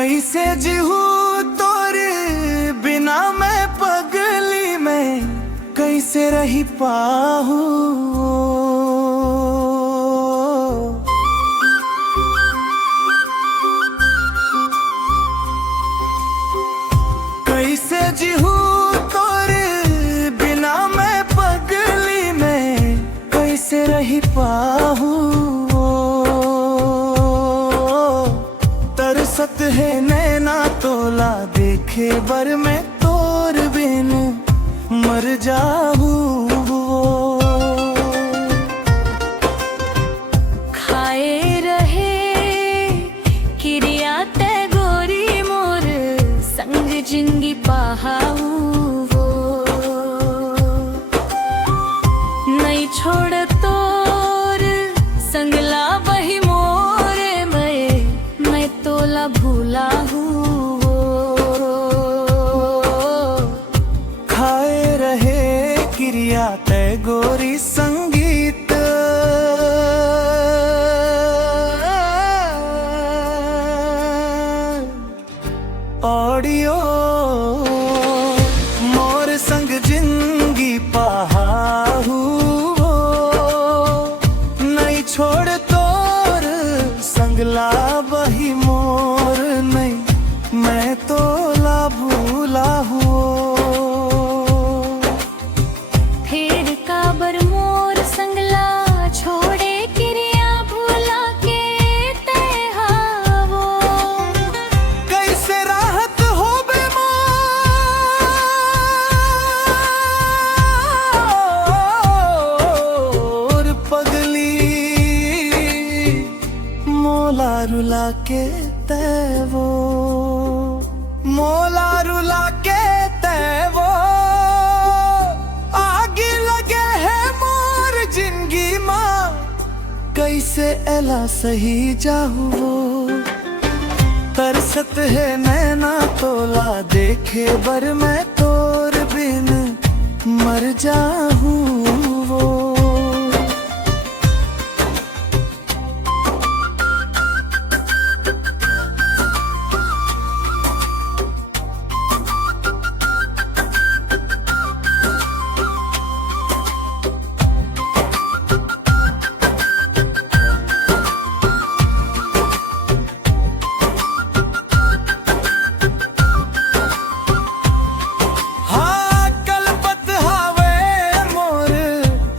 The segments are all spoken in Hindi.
कैसे जीहू तोरे बिना मैं पगली में कैसे रही पाहू। कैसे जीहू तोरे बिना मैं पगली में कैसे रही पाहू। तरसत है नैना तोला देखे बर में तोर बिन मर जाहू। खाए रहे किरिया ते गोरी मोर संग जिंगी पाहाऊ। नहीं छोड़ तोर संगला वही मोरे मैं तोला भूला हूँ। खाए रहे क्रिया तय गोरी संगीत ऑडियो मोर संग जिंदगी पाहू। नहीं छोड़ तोर संगला वही मोर नहीं मैं तोला भूला हूँ। फिर काबर मोर संगला छोड़े किरिया भूला के ते हावो। कैसे राहत हो बे मोर पगली मोला रुला के तैवो। मोला रुला के तैवो आगे लगे है मोर जिंदगी माँ कैसे एला सही जाहू। तरसत है नैना तोला देखे बर मैं तोर बिन मर जाहू।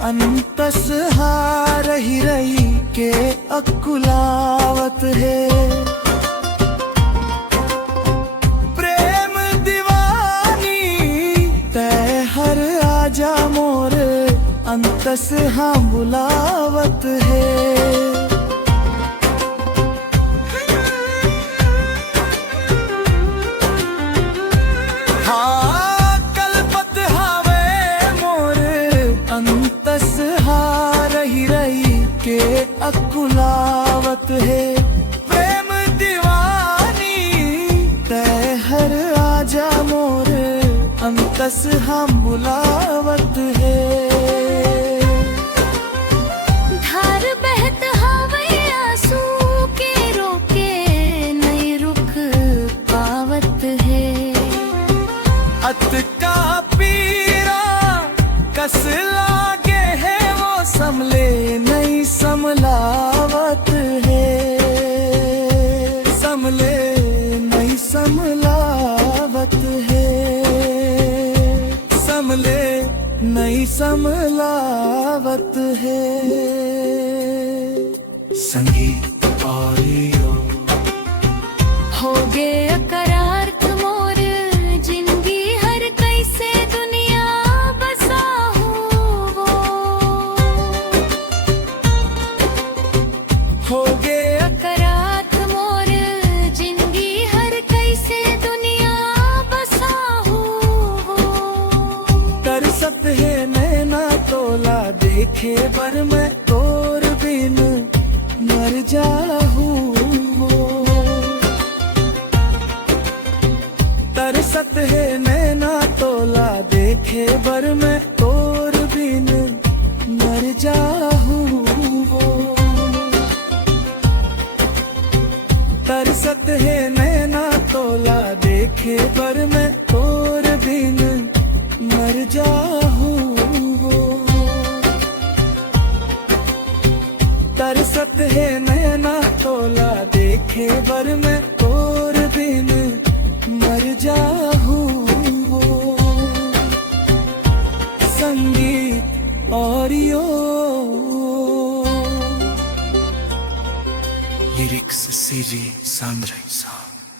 अंतस रही रही के अकुलावत है। प्रेम दीवानी तय हर आजा मोर अंतस हाँ बुलावत है। के अकुलावत है प्रेम दीवानी तय हर आजा मोर अंतस हम बुलावत है। धार बहत हवै आंसू के रोके नहीं रुक पावत है। अत का पीरा कस लागे है वो समले नहीं समलावत है। समले नहीं समलावत है। समले नहीं समलावत है। संगीत ऑडियो हो गए करार मोर जिंदगी हर कैसे दुनिया बसाहू। हो गए करात मोर जिंदगी हर कैसे दुनिया बसाहू। तरसत है नैना तोला देखे बर मैं तोर बिन मर जाहू। तरसत है नैना तोला देखे बर मैं तोर बिन मर जाहू। तरसत है नैना तोला देखे पर मैं तोर बिन मर जाऊं वो। तरसत है नैना तोला देखे पर मैं तोर बिन मर जाऊं वो। संगीत ऑडियो लिरिक्स सीजी सांद्रे।